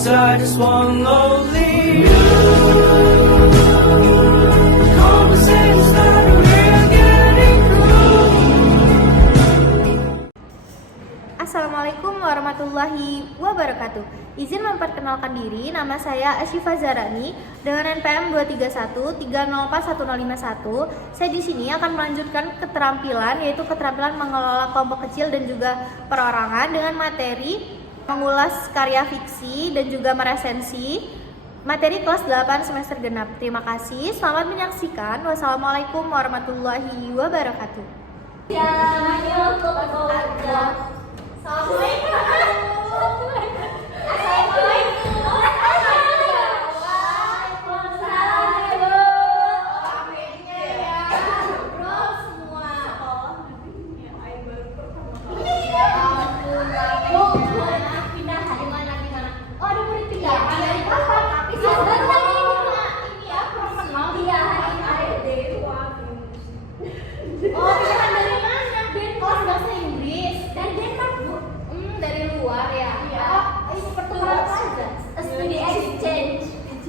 inside just one lonely you. Conversations that we're getting through. Assalamualaikum warahmatullahi wabarakatuh. Izin memperkenalkan diri, nama saya Asyifa Zarani dengan NPM 231304151. Saya di sini akan melanjutkan keterampilan, yaitu keterampilan mengelola kelompok kecil dan juga perorangan dengan materi mengulas karya fiksi dan juga meresensi materi kelas 8 semester genap. Terima kasih, selamat menyaksikan. Wassalamualaikum warahmatullahi wabarakatuh.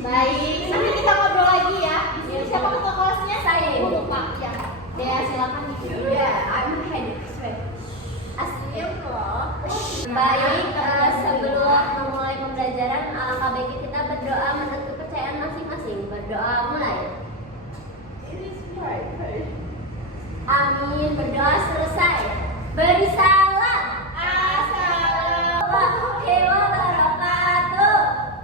Baik, nanti kita ngobrol lagi ya. Siapa ketua kelasnya? Saya, Ibu lupa. Ya, Dea silakan. I'm head. Baik, sebelum memulai pembelajaran, alangkah baiknya kita berdoa menurut kepercayaan masing-masing. Berdoa mulai. Amin. Berdoa selesai. Beri salam. Assalamualaikum wabarakatuh.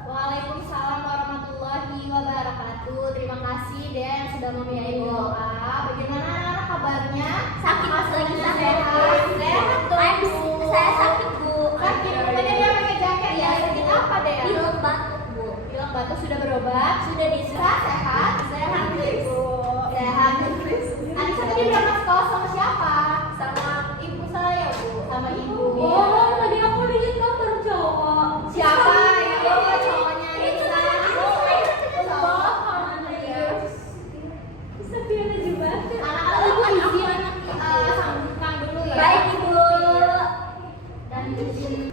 Waalaikumsalam warahmatullahi wabarakatuh. Terima kasih Dea yang sudah membiayai doa. Bagaimana anak kabarnya? Sakit lagi Sehat tuh. Saya sakit, Bu. Sakit. Makanya dia pakai jaket ya. Sakit apa Dea? Pilek batuk, Bu. Pilek batuk sudah berobat? Sudah Sehat? Sehat Ibu. Sehat. Anissa tadi berangkat sekolah sama siapa? Sama ibu saya, Bu. Sama ibu. Tadi aku lihat kabar cowok. Siapa? Ya, cowoknya Anissa. Anak-anak ibu izin sambungkan dulu ya. Baik, Ibu. Dan izin.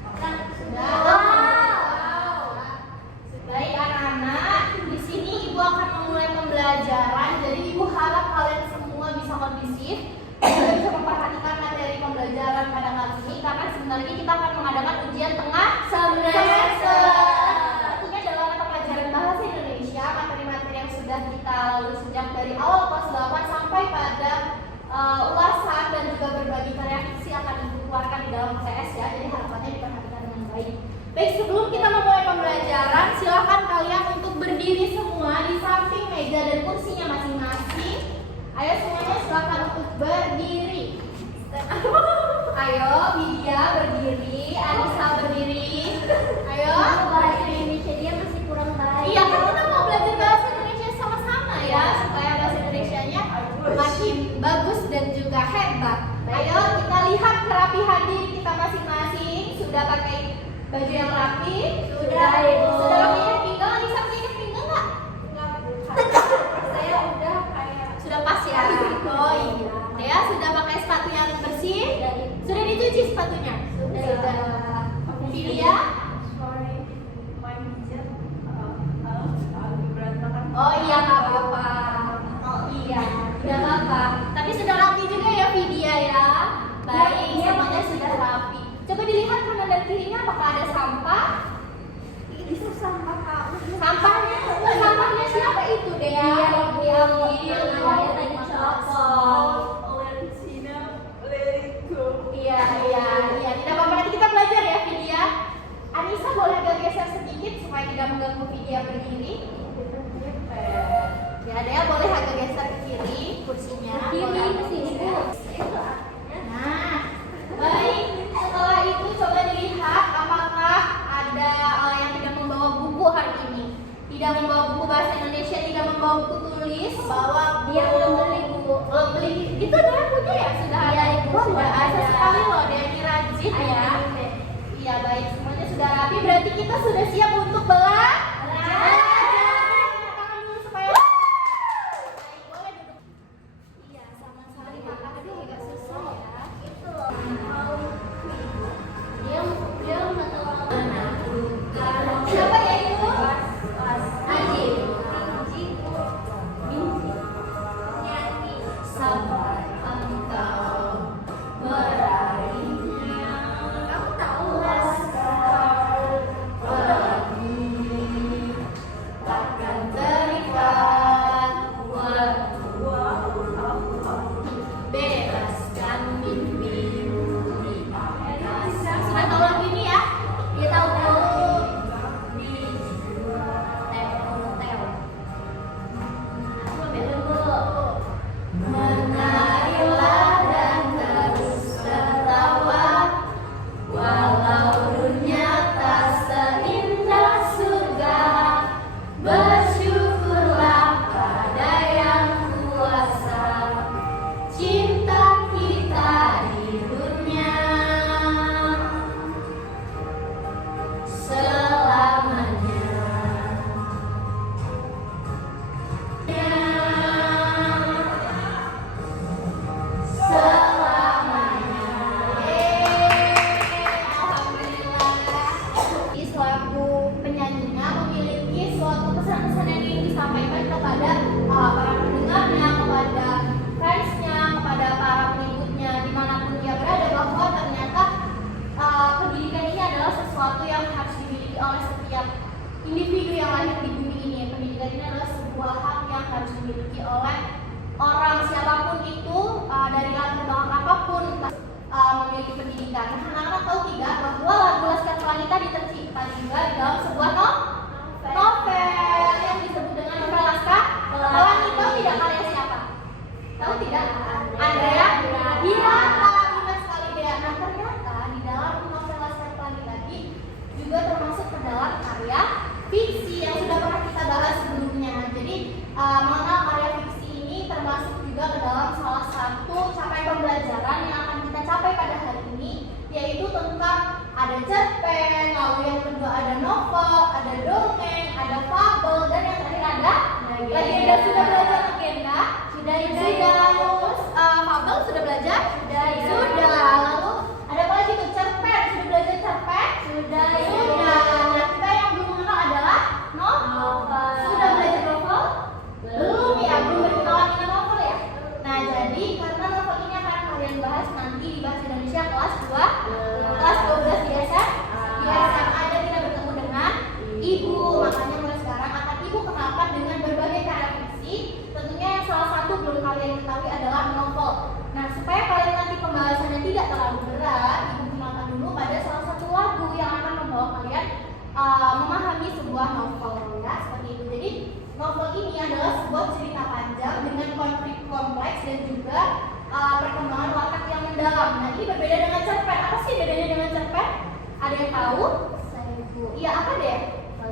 Baik anak-anak, di sini ibu akan memulai pembelajaran. Jadi ibu harap kalian semua bisa kondusif dan juga bisa memperhatikan materi pembelajaran pada kali ini, karena sebentar lagi kita akan mengadakan ujian tengah semester. Tentunya dalam mata pelajaran bahasa Indonesia, materi-materi yang sudah kita lalui sejak dari awal kelas 8 sampai pada ulasan dan juga berbagi karya fiksi akan ibu keluarkan di dalam PS ya. Jadi harapannya diperhatikan dengan baik. Baik, sebelum kita memulai pembelajaran, silakan kalian untuk berdiri semua di samping meja dan kursinya masing-masing. Ayo semuanya silakan untuk berdiri. Ayo, Widya berdiri, Anissa berdiri. Ayo. Bahasa Indonesia dia masih kurang baik. Iya, kan kita mau belajar bahasa Indonesia sama-sama ya, supaya bahasa Indonesianya makin bagus dan juga hebat. Ayo kita lihat kerapihan diri kita masing-masing. Sudah pakai baju yang rapi? Sudah, Ibu. Sudah mengikat pinggang? Anissa mengikat pinggang nggak? Saya udah kayak Sudah pas ya? Oh iya. Dea sudah pakai sepatu yang bersih? Sudah dicuci sepatunya? Sudah. Vidya? Oh iya, nggak apa-apa. Oh iya, tidak apa-apa. Tapi sudah rapi juga ya Vidya ya. Baik, semuanya sudah rapi. Coba dilihat kanan dan kirinya apakah ada sampah? itu sampah kamu. Sampahnya siapa itu Dea? Diambil. Saya tadi copot. Iya. Tidak apa-apa, nanti kita belajar ya Vidya. Anissa boleh agak geser sedikit supaya tidak mengganggu Vidya berdiri. Ya, Dea boleh agak geser ke kiri kursinya. Boleh Kiri ke sini, Bu. Nah, baik. Setelah itu coba dilihat apakah ada yang tidak membawa buku hari ini. Tidak membawa buku bahasa Indonesia, tidak membawa buku tulis, bawa Dia belum beli, Bu. belum beli. Itu Dea punya ya? Sudah ada. Iya, Ibu, Sudah sudah ada ada. sekali loh, Dea ini rajin ya. Iya, baik, semuanya sudah rapi. Berarti kita sudah siap untuk belajar. Tangan dulu supaya baik, boleh duduk. Iya, sama-sama. Makasih agak susah ya. Itu loh. Dia nggak tahu orang mana. Siapa ya setiap individu yang lahir di bumi ini. Pendidikan ini adalah sebuah hak yang harus dimiliki oleh orang siapapun itu, dari latar belakang apapun, memiliki pendidikan. Nah, anak-anak tahu tidak bahwa lagu Laskar Pelangi ditercipta juga di dalam sebuah novel yang disebut dengan novel Laskar Pelangi. Tahu tidak karya siapa? Tahu tidak? Andrea Hirata. Benar sekali Dea. Nah, ternyata di dalam novel Laskar Pelangi tadi juga termasuk ke dalam karya fiksi yang sudah pernah kita bahas sebelumnya. Jadi mengenal karya fiksi ini termasuk juga ke dalam salah satu capaian pembelajaran yang akan kita capai pada hari ini, yaitu tentang ada cerpen, lalu yang kedua ada novel, ada dongeng, ada fabel, dan yang terakhir ada legenda. Sudah belajar legenda? Sudah. Terus fabel sudah belajar? Sudah. Lalu ada apa lagi tuh? Cerpen. Sudah belajar cerpen? Sudah. Nah, kita yang belum mengenal adalah novel. Sudah belajar novel? Belum ya, belum berkenalan dengan novel ya. Nah, jadi karena novel ini akan kalian bahas nanti di Bahasa Indonesia kelas 12 di SMA, dan kita bertemu dengan Ibu. Makanya mulai sekarang akan Ibu kenalkan dengan berbagai karya fiksi. Tentunya yang salah satu belum kalian ketahui adalah novel. Nah, supaya kalian nanti pembahasannya tidak terlalu berat, Ibu kenalkan dulu pada salah satu lagu yang akan membawa kalian memahami sebuah novel, ya, seperti itu. Jadi novel ini adalah sebuah cerita panjang dengan konflik kompleks dan juga perkembangan watak yang mendalam. Nah, ini berbeda dengan cerpen. Apa sih bedanya dengan cerpen? Ada yang tahu? Saya Bu. Iya, apa deh?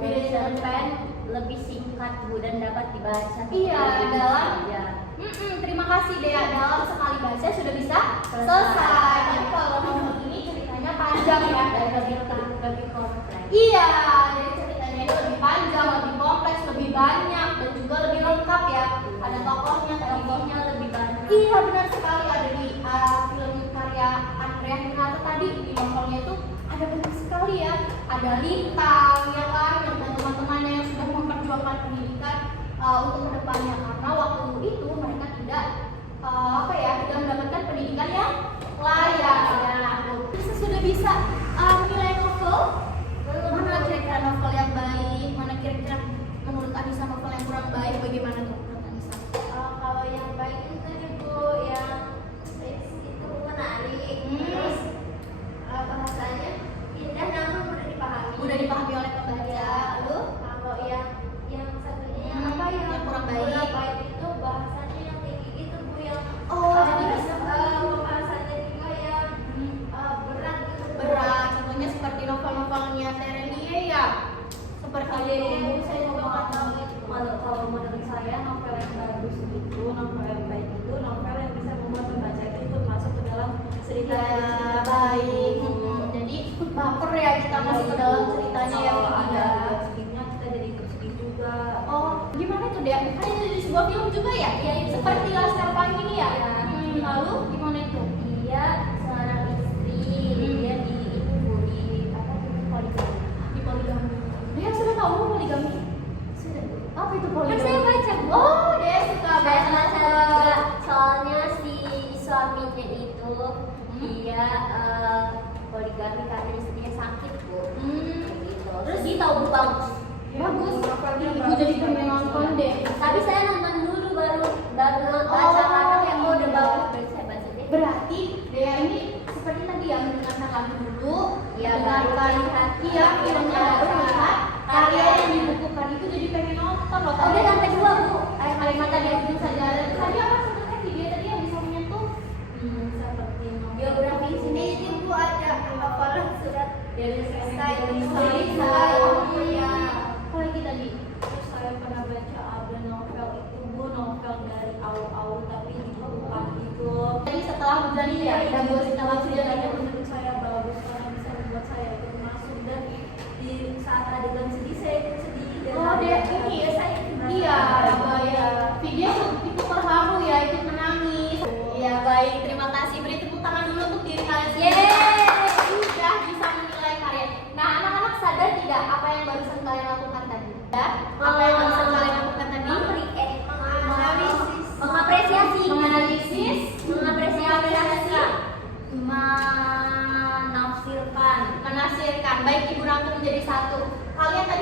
Beda cerpen lebih singkat Bu dan dapat dibaca. Iya, dalam ya. Terima kasih Dea, dalam sekali baca sudah bisa selesai. Tapi kalau novel ini ceritanya panjang ya, dan lebih kompleks. iya, jadi ceritanya itu lebih panjang, lebih kompleks, lebih banyak, dan juga lebih lengkap ya. Ada tokohnya Lebih banyak. Iya, benar sekali. Ada di film karya Andrea Hirata tadi, di novelnya itu ada banyak sekali ya. Ada Lintang ya kan, yang teman-temannya yang sudah memperjuangkan pendidikan untuk kedepannya, karena waktu itu mereka tidak tidak mendapatkan pendidikan yang layak. Bisa sudah bisa menilai novel. Mana kira-kira novel yang baik, mana kira-kira menurut Anissa novel yang kurang baik, bagaimana tuh menurut Anissa? Kalau yang baik itu Bu, yang itu menarik, terus bahasanya indah namun mudah dipahami. Mudah dipahami oleh pembaca. Lalu Kalau yang satunya yang apa yang kurang baik. itu bahasanya yang tinggi gitu Bu, yang jadi bisa pembahasannya juga yang berat gitu. berat, contohnya seperti novel-novelnya Terenie ya, seperti itu. Saya juga nggak tahu itu. Kalau menurut saya novel yang bagus itu, novel yang baik itu novel yang bisa membuat pembaca itu ikut masuk ke dalam cerita Ya, baik. Jadi ikut baper ya kita masih ke dalam ceritanya ya. Kalau ada Tidak. sedihnya kita jadi ikut sedih juga. Oh, gimana tuh Dea? Kan itu di sebuah film juga ya? Iya, seperti Laskar Pelangi ini ya. Lalu gimana itu? Dia seorang istri, dia di itu Bu, di apa itu poligami. Di poligami. Dea sudah tahu poligami? Sudah Bu. Apa itu Kan poligami? saya baca Bu. Oh, Dea suka Saya baca. baca juga, soalnya si suaminya itu dia poligami karena istrinya sakit Bu. Kayak gitu. Terus dia tahu Bu bagus. Bagus. Ibu jadi pengen nonton deh. Tapi saya nonton dulu baru baca karena kayak udah bagus, baru saya baca deh. Berarti Dea ini seperti tadi ya, mendengarkan lagu dulu, Iya, mendengarkan baru lihat. iya filmnya, baru melihat karya yang dibukukan itu, jadi pengen nonton loh. Udah sampai 2 Bu. Air mata di ujung saja. Tadi apa sebenarnya video tadi yang bisa menyentuh? Seperti Biografi ini itu Bu, ada hafalan surat dari saya ya. Apa lagi tadi? Terus saya pernah baca ada novel itu Bu, novel dari awal tapi dibukukan gitu. Jadi setelah hujan ini ya, dan buat setelah hujan Yang ini. menurut saya bagus karena bisa membuat saya ikut masuk, dan di saat adegan sedih saya ikut sedih. Dan Oh, Dea ini ya, saya ikut merasa iya, bahagia. ya. Video itu terharu ya, ikut menangis. Ya baik, terima kasih. Beri tepuk tangan dulu untuk diri kalian sendiri. Sudah bisa menilai karya. Nah, anak-anak sadar tidak apa yang barusan kalian lakukan tadi? Ya? Apa yang barusan kalian lakukan tadi? Mengapresiasi, menafsirkan. Baik, Ibu rangkum menjadi satu. Kalian tadi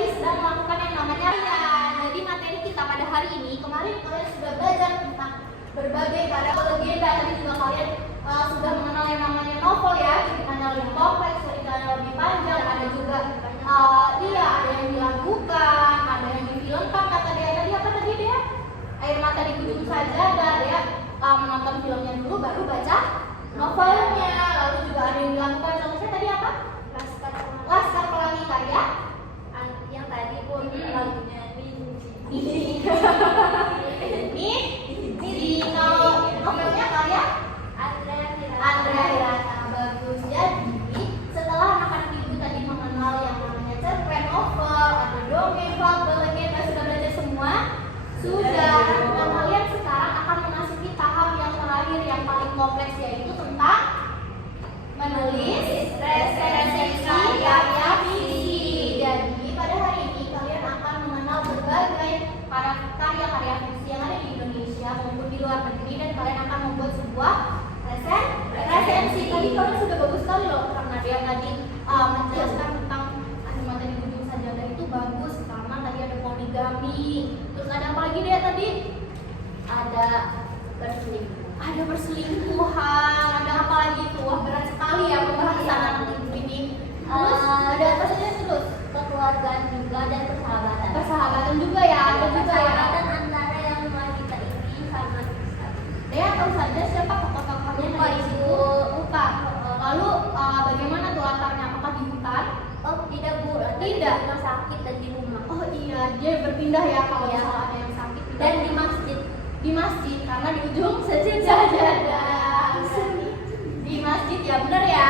Ini kalau novelnya karya Andrea Hirata. Bagus. Jadi setelah anak-anak ibu tadi mengenal yang namanya cerpen, novel, ada dongeng, fabel, legenda, sudah belajar semua? Sudah. Nah, kalian sekarang akan memasuki tahap yang terakhir yang paling kompleks, yaitu tentang menulis resensi karya fiksi. Jadi pada hari ini kalian akan mengenal berbagai para karya-karya fiksi yang ada di Indonesia maupun di luar negeri, dan kalian akan membuat sebuah resensi. Tadi kalian sudah bagus sekali loh, karena dia tadi menjelaskan tentang Animata di Ujung Sajadah itu bagus karena tadi ada poligami. Terus ada apa lagi dia tadi? Ada berselingkuh. Ada perselingkuhan, ada apa lagi tuh? Wah, berat sekali ya pembahasan anak ibu ini. Terus ada apa saja terus? Kekeluargaan juga dan persahabatan. Persahabatan juga ya, ada juga ya. Persahabatan antara yang wanita ini sama Ustaz. Dea tahu saja siapa tokoh-tokohnya Lupa, di situ? Ibu. Lupa. Lalu bagaimana tuh latarnya? Apakah di hutan? Oh tidak Bu, Tidak. di rumah sakit dan di rumah. Oh iya, dia berpindah ya kalau Iya. misalnya ada yang sakit. Dan di masjid. Di masjid karena di ujung sajadah. Di masjid ya, benar ya.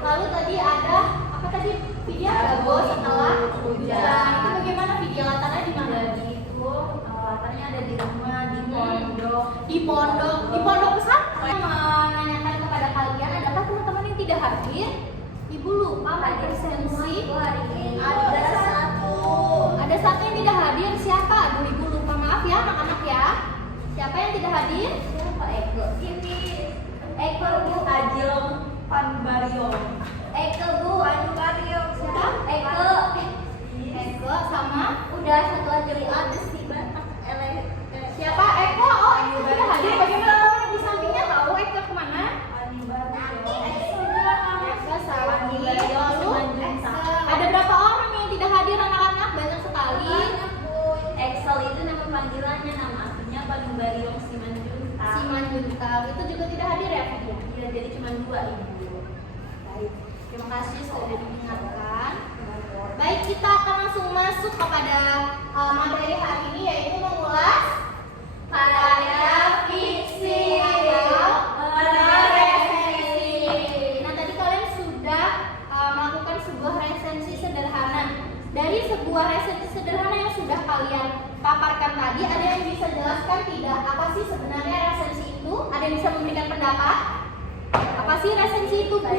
Lalu tadi ada apa tadi? Video Dago setelah hujan. Itu bagaimana video latarnya di mana? Itu latarnya ada di rumah, di pondok. Di pondok pesantren. Menanyakan kepada kalian, adakah teman-teman yang tidak hadir? Ibu lupa hadir sensi. Hari ini Ada satu yang tidak hadir. Siapa? Aduh, ibu lupa, maaf ya anak-anak ya. Siapa yang tidak hadir? Siapa Eko? Ini Eko Bu Ajilong Panbariong. Eko Bu Panbariong. Siapa? Eko sama Udah satu aja ada sih Batak siapa? Eko. Oh, Eko tidak hadir. Bagaimana teman di sampingnya tahu Eko kemana? Eko Sawadi. Lalu ada berapa orang yang tidak hadir anak-anak? Banyak sekali. Excel itu nama panggilannya, nama aslinya Panbariong Simanjuntak. Simanjuntak itu juga tidak hadir ya, Fadila? Iya, jadi cuma 2 Ibu. Baik, terima kasih sudah diingatkan. Baik, kita akan langsung masuk kepada materi hari ini, yaitu mengulas karya fiksi atau resensi. Nah, tadi kalian sudah melakukan sebuah resensi sederhana. Dari sebuah resensi sederhana yang sudah kalian paparkan tadi, ada yang bisa jelaskan tidak? Apa sih sebenarnya resensi itu? Ada yang bisa memberikan pendapat? Apa sih resensi itu, Bu?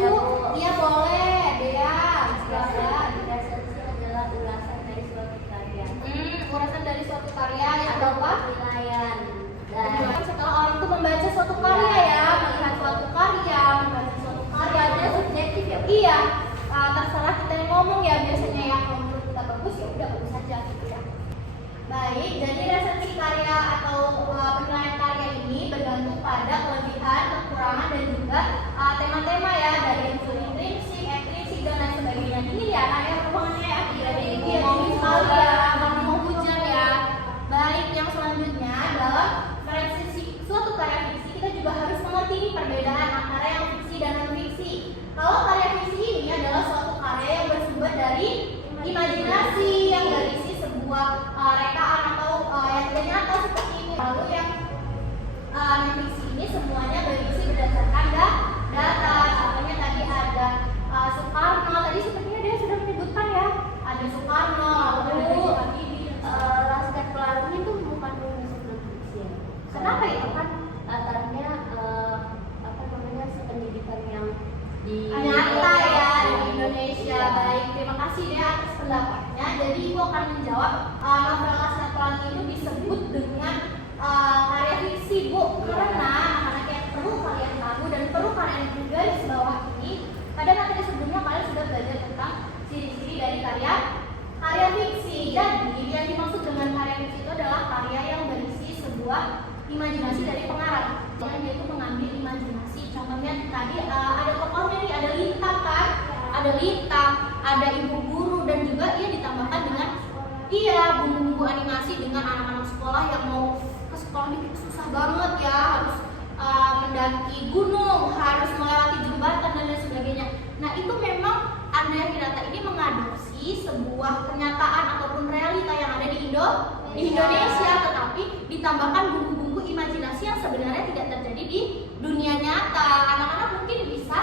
Iya, boleh. Dea, silakan. Resensi adalah ulasan dari suatu karya Ulasan dari suatu karya yang atau apa? penilaian. Dan setelah orang itu membaca suatu karya ya, melihat suatu karya, membaca suatu karya, Ada subjektif ya Bu? iya, terserah kita yang ngomong ya biasanya ya. Kalau menurut kita bagus ya udah bagus aja gitu ya. Baik, jadi resensi karya atau penilaian karya ini bergantung pada kelebihan, kekurangan, dan juga tema-tema ya, dari unsur intrinsik, ekstrinsik, dan lain sebagainya. Ini ya kayak ruangannya ya, ini ngomong sekali ya, karena mau hujan ya. Baik, yang selanjutnya dalam resensi suatu karya fiksi, kita juga harus mengerti nih perbedaan antara yang fiksi dan non fiksi. Kalau karya fiksi ini adalah suatu karya yang bersumber dari imajinasi, yang berisi sebuah rekaan atau yang tidak nyata seperti ini. Lalu yang non fiksi ini semuanya berisi berdasarkan data. Contohnya tadi ada Soekarno. Tadi sepertinya dia sudah menyebutkan ya. Ada Soekarno. Lalu Laskar Pelangi itu bukan rumus non-fiksi ya. kenapa itu? Kan latarnya apa namanya pendidikan yang di Nyata ya di Indonesia. Baik, terima kasih ya atas pendapatnya. Jadi ibu akan menjawab novel Laskar Pelangi itu disebut dengan karya fiksi, Bu, karena anak-anak yang perlu kalian tahu dan perlu kalian juga di bawah ini, pada materi sebelumnya kalian sudah belajar tentang ciri-ciri dari karya fiksi. Jadi yang dimaksud dengan karya fiksi itu adalah karya yang berisi sebuah imajinasi dari pengarang. Yang dia itu mengambil imajinasi. Contohnya tadi ada tokohnya nih, ada Lintang kan? Ada Lintang, ada ibu guru, dan juga ia ditambahkan dengan bumbu-bumbu animasi dengan anak-anak sekolah yang mau ke sekolah itu susah banget ya, harus mendaki gunung, harus melewati jembatan dan lain sebagainya. Nah, itu memang Andrea Hirata ini mengadopsi sebuah kenyataan ataupun realita yang ada di Indonesia. di Indonesia, tetapi ditambahkan bumbu-bumbu imajinasi yang sebenarnya tidak terjadi di dunia nyata. Anak-anak mungkin bisa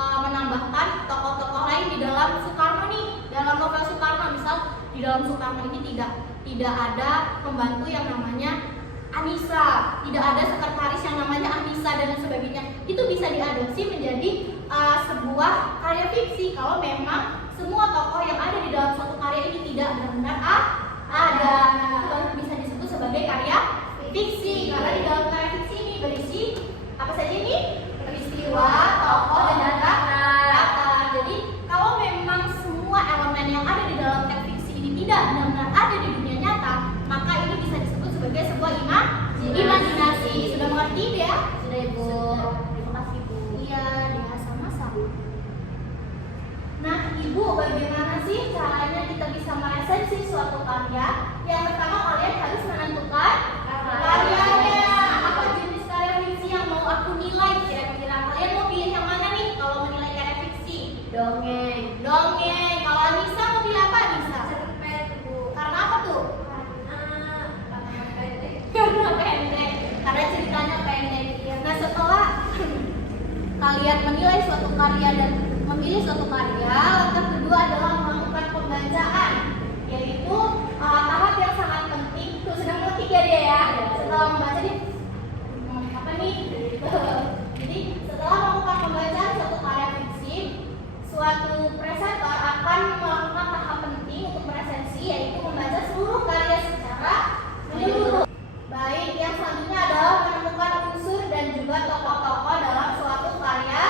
menambahkan tokoh-tokoh lain di dalam Soekarno nih, dalam novel Soekarno. Misal di dalam Soekarno ini tidak ada pembantu yang namanya Anissa, tidak ada sekretaris yang namanya Anissa dan sebagainya. Itu bisa diadopsi menjadi sebuah karya fiksi kalau memang semua tokoh yang ada di dalam suatu karya ini tidak benar-benar ada. Itu baru bisa disebut sebagai karya fiksi. Karena di dalam karya fiksi ini berisi apa saja ini? Peristiwa, tokoh, dan data. Jadi kalau memang semua elemen yang ada di dalam teks fiksi ini tidak benar-benar ada di dunia nyata, maka ini bisa disebut sebagai sebuah imajinasi. Sudah mengerti ya? Sudah Ibu. Terima kasih Bu. Iya, dia sama-sama. Nah, Ibu, bagaimana sih caranya kita bisa meresensi suatu karya? Yang pertama, kalian harus menentukan karyanya. Apa jenis karya fiksi yang mau aku nilai kira-kira? Kalian mau pilih yang mana nih kalau menilai karya fiksi? Dongeng. Dongeng. Kalau Anissa mau pilih apa, Anissa? Cerpen Bu. Karena apa tuh? Karena pendek. Karena pendek. Karena ceritanya pendek. Nah, setelah kalian menilai suatu karya dan memilih suatu karya, langkah kedua adalah melakukan pembacaan, yaitu tahap yang sangat penting. Tuh, sedang mengetik ya dia ya. Setelah membaca nih, apa nih? Jadi setelah melakukan pembacaan suatu karya fiksi, suatu presenter akan melakukan tahap penting untuk meresensi, yaitu membaca seluruh karya secara menyeluruh. Baik, yang selanjutnya adalah menemukan unsur dan juga tokoh-tokoh dalam suatu karya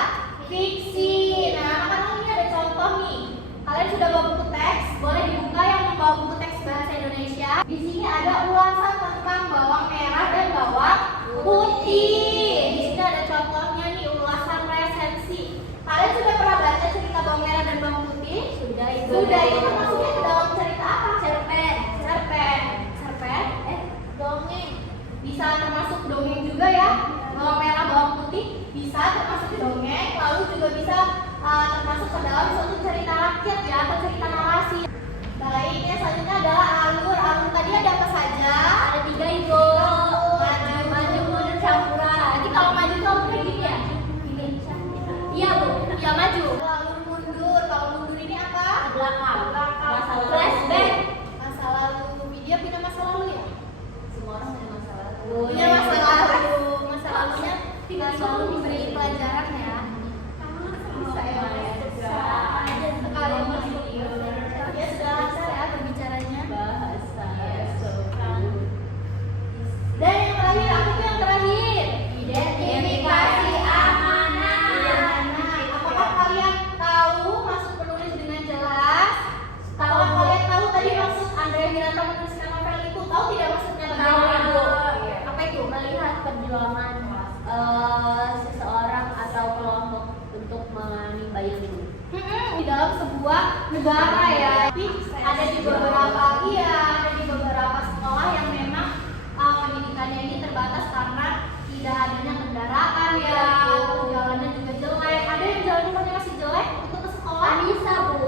fiksi. Nah, anak-anak ini ada contoh nih. Kalian sudah bawa buku teks, boleh dibuka yang membawa buku teks bahasa Indonesia. Di sini ada ulasan tentang bawang merah dan bawang putih. Di sini ada contohnya nih, ulasan resensi. Kalian sudah pernah baca cerita bawang merah dan bawang putih? Sudah Ibu. Sudah, itu maksudnya ke dalam cerita apa? Cerpen. Dongeng. Bisa termasuk dongeng juga ya. Bawang merah, bawang putih bisa termasuk dongeng, lalu juga bisa termasuk ke dalam suatu cerita rakyat ya, atau cerita narasi. Baik, yang selanjutnya adalah alur. Alur tadi ada apa saja? Ada 3 Ibu. Maju, mundur, campuran. Nanti kalau maju tuh kayak gini ya? Gini. Iya Bu, ya maju. Alur mundur. Kalau mundur ini apa? Belakang. Masa lalu. Flashback. Masa lalu. Dia punya masa lalu ya? Semua orang punya masa lalu. Punya masa lalu. Masa lalunya tidak selalu diberi pelajaran ya. Saya sekali ya sudah lancar ya berbicaranya. Bahasa Dan yang terakhir, apa tuh yang terakhir? Identifikasi amanah. Apakah kalian tahu maksud penulis dengan jelas? Apakah kalian tahu tadi maksud Andrea Hirata menuliskan novel itu? Tahu tidak maksudnya bagaimana? Apa itu? melihat perjuangan seseorang atau kelompok untuk menimba ilmu. Di dalam sebuah negara ya. Tapi ada di beberapa sekolah yang memang pendidikannya ini terbatas karena tidak adanya kendaraan ya, terus jalannya juga jelek. Ada yang jalannya masih jelek untuk ke sekolah. Anissa Bu.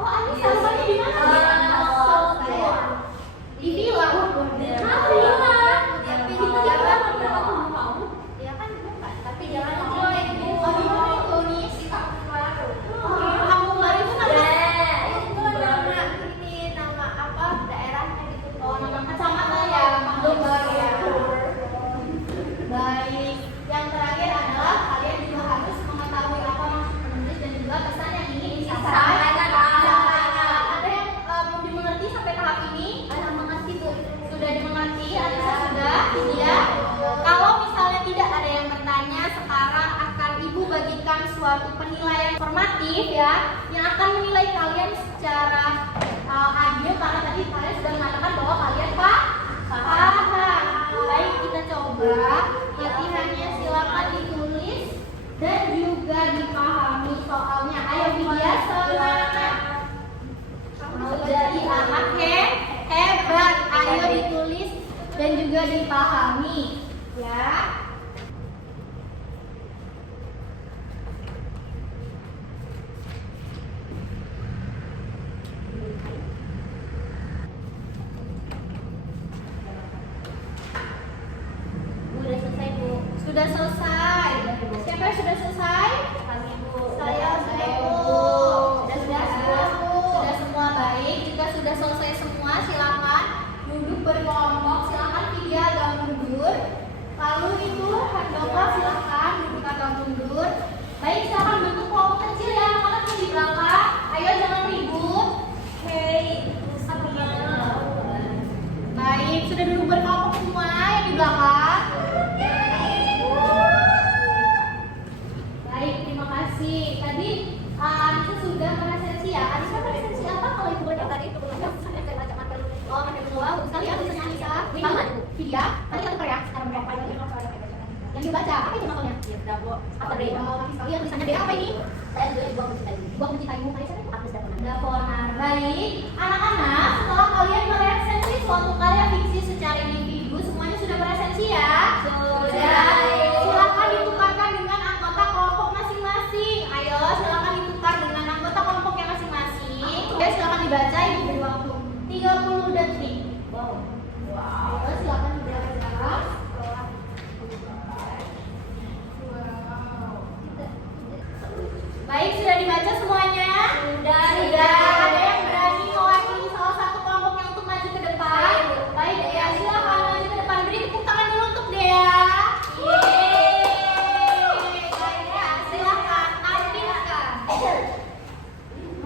Oh, Anissa rumahnya di mana? Di villa. Tapi kita jangan mau. Ya kan bukan, tapi jalannya jelek. Oh, di mana itu nih? Kampung Baru itu nama ini nama apa daerahnya gitu? Oh, nama kecamatan ya, Kampung Baru ya. Baik, yang terakhir adalah kalian juga harus mengetahui apa maksud penulis dan juga pesan yang ingin disampaikan. Ada yang belum dimengerti sampai tahap ini? Mengerti Bu. Sudah dimengerti? Anissa sudah? Iya. Kalau misalnya tidak ada yang bertanya, sekarang akan Ibu bagikan suatu penilaian formatif ya, yang akan menilai kalian secara adil karena tadi kalian sudah mengatakan bahwa kalian paham. Baik, kita coba latihannya, silakan ditulis dan juga dipahami soalnya. Ayo Widya, semangat. Mau jadi anak hebat. Ayo ditulis dan juga dipahami ya. Sudah selesai. Siapa yang sudah selesai? Kami Bu. Saya sudah Bu. Sudah semua baik. Jika sudah selesai semua, silakan duduk berkelompok. Silakan Vidya agak mundur. Lalu itu Handoko silakan duduk agak mundur. Baik, silakan bentuk kelompok kecil ya, anak-anak yang di belakang. Ayo jangan ribut. Baik, sudah duduk berkelompok semua yang di belakang. Baik, terima kasih. Tadi Anissa sudah presensi ya. Anissa presensi apa kalau ibu boleh tadi itu? Oh, ada dua. Sekali ya, bisa Anissa. Vidya, tadi kan ya. Yang dibaca apa itu namanya? Apa deh? Sekali yang tulisannya apa ini? Saya dulu buang mencintai. Buang mencintaimu. Tadi saya Agnes Daponar. Daponar. Baik, anak-anak, setelah kalian meresensi suatu karya fiksi secara individu, semuanya sudah meresensi ya? Sudah. Silakan ditukarkan dengan anggota kelompok masing-masing. Ayo, silakan ditukar dengan anggota kelompoknya masing-masing. Oke, silakan dibaca. Ibu beri waktu 30 detik. Wow. Ayo, silakan dibaca. Baik, sudah dibaca semuanya? Sudah. Ada yang berani mewakili salah satu kelompoknya untuk maju ke depan? Baik, Dea, silakan maju ke depan. Beri tepuk tangan dulu untuk Dea. Yeay. Baik, Dea, silakan. Ambilkan.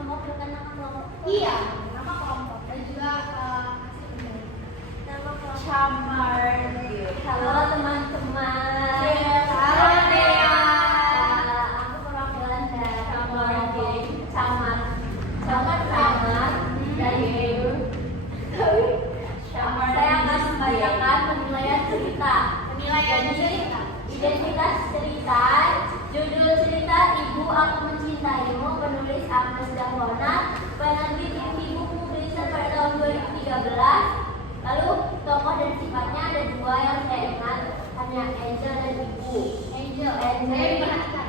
Mewakilkan nama kelompok. Iya, nama kelompok dan juga hasil penilaian. Nama kelompok. Camar. Halo teman-teman. Halo, Dea. Aku perwakilan dari Camat dari saya akan membacakan penilaian cerita. Penilaian cerita. Identitas cerita, judul cerita Ibu Aku Mencintaimu, penulis Agnes Daponar, penerbit Ibu Publisher pada tahun 2013. Lalu tokoh dan sifatnya ada dua yang saya ingat, hanya Angel dan Ibu. Angel. Saya diperhatikan.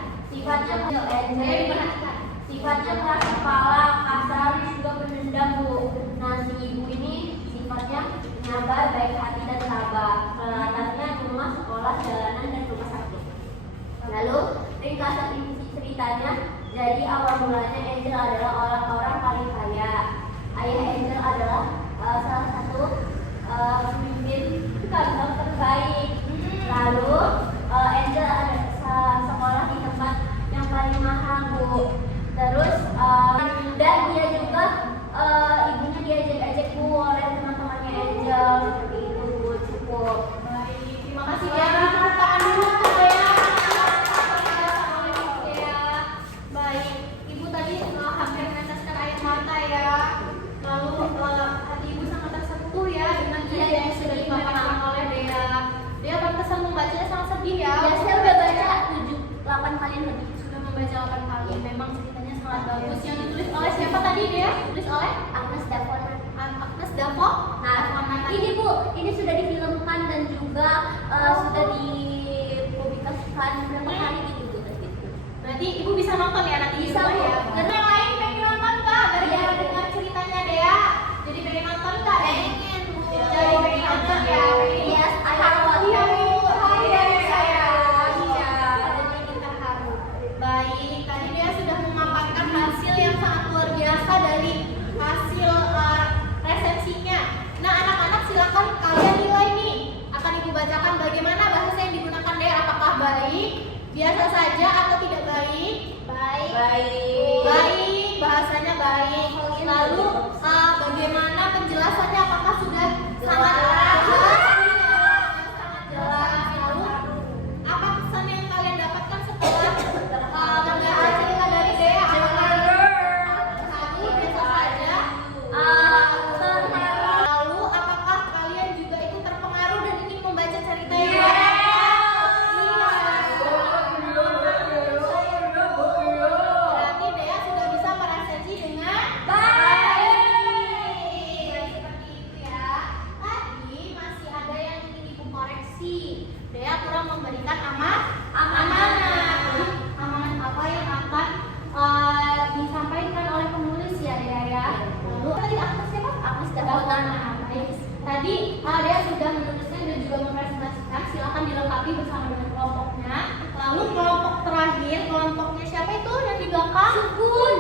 Sifatnya keras kepala, kasar, juga pendendam Bu. Nah si ibu ini sifatnya penyabar, baik hati dan sabar. Latarnya rumah, sekolah, jalanan, dan rumah sakit. Lalu ringkasan isi ceritanya, jadi awal mulanya Angel adalah orang-orang paling kaya. Ayah Angel adalah salah satu pemimpin kantor terbaik. Lalu Angel ada sekolah di tempat yang paling mahal Bu. Terus dan dia juga ibunya diajak-ajak Bu oleh teman-temannya Angel, seperti itu Bu. Cukup. Baik, terima kasih ya. Tepuk tangan dulu untuk Dea. Baik, Ibu tadi hampir meneteskan air mata ya. Lalu hati Ibu sangat tersentuh ya dengan cerita yang sudah dibacakan oleh Dea. Dea pantesan membacanya sangat sedih ya. Ya saya udah baca 8 kali lebih. Sudah membaca 8 kali. Memang ceritanya sangat bagus. Yang ditulis oleh siapa tadi Dea? Ditulis oleh Agnes Daponar. Agnes Davo. Nah, ini Bu, ini sudah difilmkan dan juga sudah dipublikasikan berapa kali gitu Bu. Berarti Ibu bisa nonton ya nanti Bisa, YouTube Bu. ya. Dan yang lain pengen nonton nggak? Gara-gara dengar ceritanya Dea, jadi pengen nonton nggak? Pengen, Bu. Jadi pengen nonton ya. Yes, I have Iya one. Bu, hai dari saya. Iya, adanya kita haru. Baik, tadi Dea sudah memaparkan hasil yang sangat luar biasa dari hasil resensinya. Nah anak-anak silakan kalian nilai nih. Akan Ibu bacakan bagaimana bahasa yang digunakan Dea. Apakah baik, biasa saja atau tidak baik? Baik. Baik, bahasanya baik. Lalu bagaimana penjelasannya? Apakah sudah sangat jelas? Sangat jelas. Lalu apa kesan yang kalian dapatkan setelah mendengar cerita dari Dea? Apakah terharu, biasa saja? Lalu apakah kalian juga ikut terpengaruh dan ingin membaca cerita yang lain? Berarti Dea sudah bisa meresensi dengan baik. Seperti itu ya. Tadi masih ada yang ingin Ibu koreksi. Dea kurang memberikan amanat. Amanat apa yang akan disampaikan oleh penulis ya Dea ya. Lalu tadi Agnes siapa? Agnes Daponar. Tadi Dea sudah menuliskan dan juga mempresentasikan. Silakan dilengkapi bersama dengan kelompok Lalu kelompok terakhir, kelompoknya siapa itu yang di belakang? Sukun.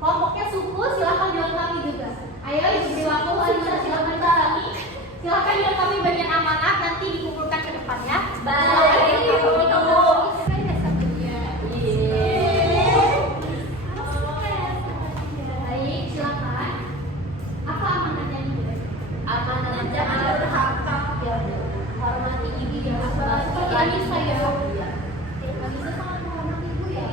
Kelompoknya suku, silakan dilengkapi juga. Ayo ibu dewaku, Alisa silakan kami. Silakan dilengkapi bagian amanat, nanti dikumpulkan ke depan ya. Baik, Baik, silakan. Apa amanatnya nih? amanat jangan berhakam ya. Hormati ibu yang Seperti Alisa ya. Alisa sangat menghormati ibu ya.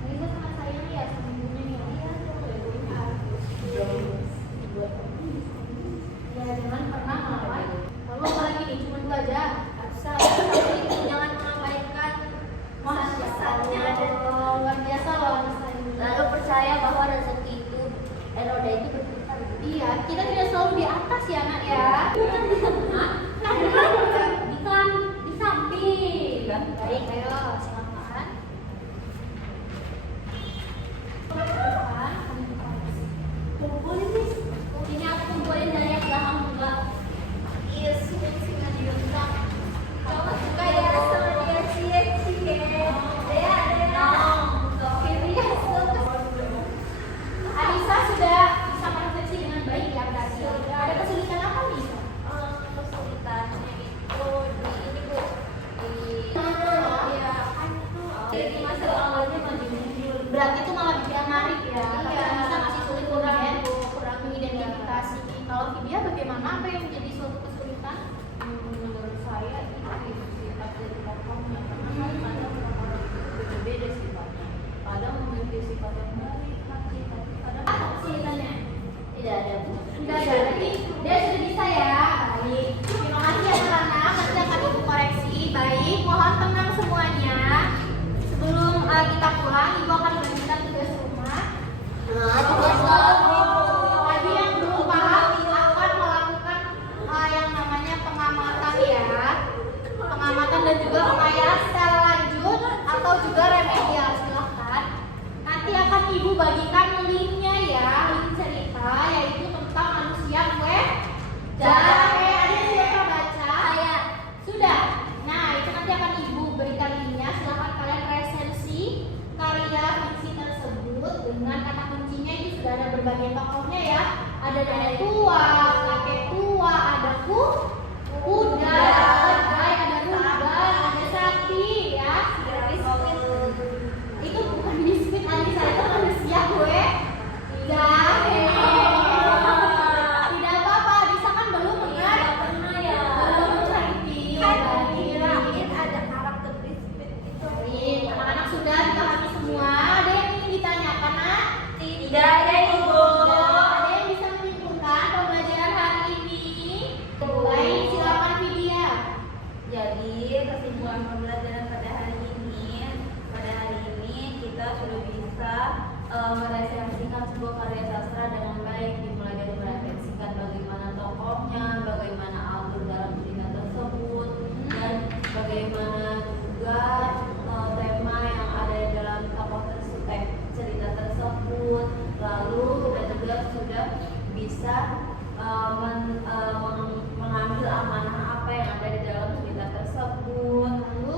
Alisa sangat sayang ya sama ibunya nih. Ya jangan pernah melawan. Lalu apa lagi nih? Cuma dua aja. Jangan mengabaikan pesan-pesannya dan Luar biasa loh Alisa ini. lalu percaya bahwa rezeki itu roda itu berputar. Iya, kita tidak selalu di atas ya nak ya. Bukan di tengah, bukan di samping. Baik, ayo silakan. Kumpulin nih. Ini aku kumpulin dari yang belakang juga. Iya, singa di belakang. Kamu suka ya sama dia cie-cie. Dea. Ini ya, Alisa sudah bisa mendeteksi dengan baik ya berarti. Ada kesulitan apa nih? kesulitannya itu di ini bu. Iya, kan itu. Jadi masa awalnya masih muncul. Berarti itu malah bikin menarik ya. Tapi Iya. Alisa masih sulit kurang mengidentifikasi. Kalau Vidya bagaimana? Apa yang menjadi suatu kesulitan? Menurut saya itu sifat dari tokohnya karena kadang orang itu berbeda sifatnya. Kadang memiliki sifat yang baik, tapi kadang Apa kesulitannya? tidak ada bu. Enggak ada, berarti dia sudah bisa ya. Baik. Terima kasih anak-anak. Nanti akan ibu koreksi. Baik, mohon tenang semuanya. Sebelum kita pulang, ibu akan memberikan tugas rumah. Bagi yang belum paham, akan melakukan yang namanya pengamatan ya. Pengamatan dan juga pengayaan secara lanjut atau juga remedial. Silahkan. Nanti akan ibu bagikan linknya ya, link cerita yaitu tentang manusia kue jahe. Ada yang sudah pernah baca? Saya Sudah. Nah, itu nanti akan ibu berikan linknya. Silahkan kalian resensi karya fiksi tersebut dengan kata kuncinya. Itu sudah ada berbagai tokohnya ya. Ada nenek tua, kakek tua, ada kuda, ada kedai, ada ruban, ada sapi ya. Itu bukan biskuit Alisa, itu manusia gue jahe. Tidak apa-apa, Alisa kan belum pernah pernah ya. belum mencari Kirain ada karakter biskuit itu. Baik, anak-anak sudah dipahami semua. Ada yang ingin ditanyakan, nak? Tidak ada ibu. Ada yang bisa menyimpulkan pembelajaran hari ini? Baik, silakan Vidya. Jadi kesimpulan pembelajaran pada hari ini kita sudah bisa meresensikan sebuah karya sastra dengan baik, dimulai dari meresensikan bagaimana tokohnya, bagaimana alur dalam cerita tersebut, dan bagaimana juga tema yang ada di dalam tokoh tersebut, cerita tersebut. Lalu kita juga sudah bisa mengambil amanah apa yang ada di dalam cerita tersebut.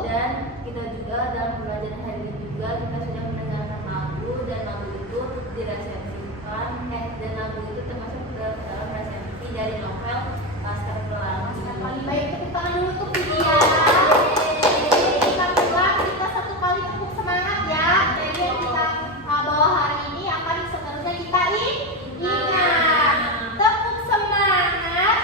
Dan kita juga dalam pembelajaran hari ini juga kita sudah mendengarkan lagu, dan lagu itu diresensikan dan lagu itu termasuk dalam resensi dari novel Laskar Pelangi. Baik, tepuk tangan dulu untuk Vidya. Kita pulang, kita satu kali tepuk semangat ya. Jadi yang kita bawa hari ini akan seterusnya kita ingat. Tepuk semangat.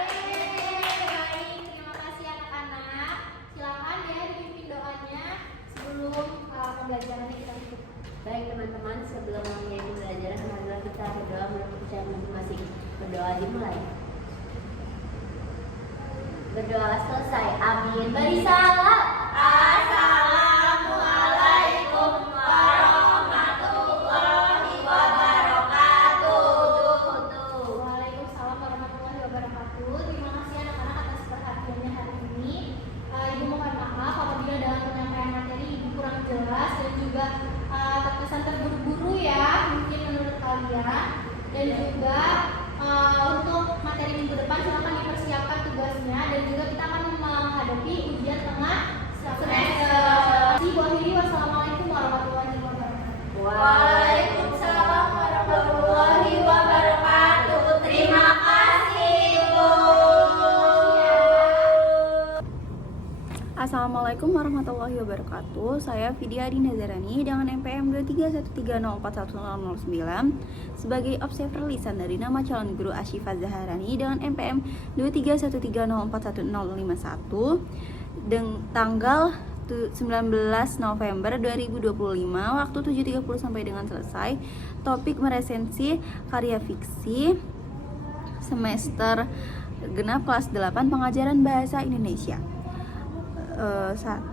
Baik, terima kasih anak-anak. Silakan ya dipimpin doanya sebelum pembelajarannya kita tutup. Baik teman-teman, sebelum memulai pembelajaran, marilah kita berdoa menurut percaya masing-masing. Berdoa dimulai. Berdoa selesai. Amin. Beri salam. Assalamualaikum warahmatullahi wabarakatuh. Waalaikumsalam warahmatullahi wabarakatuh. Terima kasih anak-anak atas perhatiannya hari ini. Ibu mohon maaf apabila dalam penyampaian materi ibu kurang jelas dan juga Assalamualaikum warahmatullahi wabarakatuh. Saya Vidya Adi Nazarani dengan NPM 231304109 sebagai observer lisan dari nama calon guru Asyifa Zaharani dengan NPM 23130411051 dengan tanggal 19 November 2025, waktu 7.30 sampai dengan selesai. Topik meresensi karya fiksi semester genap kelas 8 pengajaran bahasa Indonesia. 1.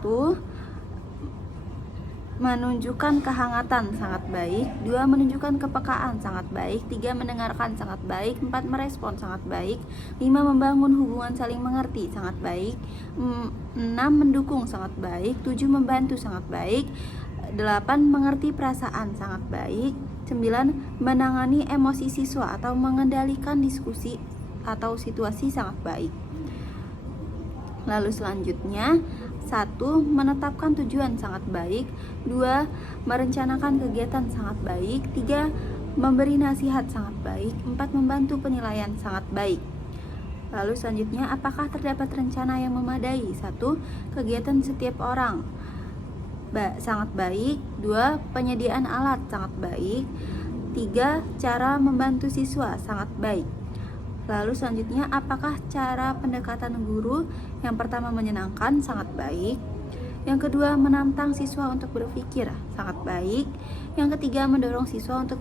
Menunjukkan kehangatan sangat baik. 2. Menunjukkan kepekaan sangat baik. 3. Mendengarkan sangat baik. 4. Merespon sangat baik. 5. Membangun hubungan saling mengerti sangat baik. 6. Mendukung sangat baik. 7. Membantu sangat baik. 8. Mengerti perasaan sangat baik. 9. Menangani emosi siswa atau mengendalikan diskusi atau situasi sangat baik. Lalu selanjutnya, 1. Menetapkan tujuan sangat baik. 2. Merencanakan kegiatan sangat baik. 3. Memberi nasihat sangat baik. 4. Membantu penilaian sangat baik. Lalu selanjutnya, apakah terdapat rencana yang memadai? 1. Kegiatan setiap orang sangat baik. 2. Penyediaan alat sangat baik. 3. Cara membantu siswa sangat baik. Lalu selanjutnya, apakah cara pendekatan guru? Yang pertama, menyenangkan, sangat baik. Yang kedua, menantang siswa untuk berpikir, sangat baik. Yang ketiga, mendorong siswa untuk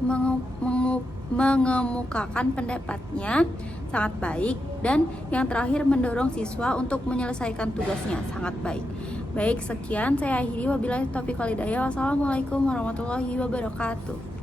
mengemukakan pendapatnya, sangat baik. Dan yang terakhir, mendorong siswa untuk menyelesaikan tugasnya, sangat baik. Baik, sekian saya akhiri. Wabillahi taufiq wal hidayah. Wassalamualaikum warahmatullahi wabarakatuh.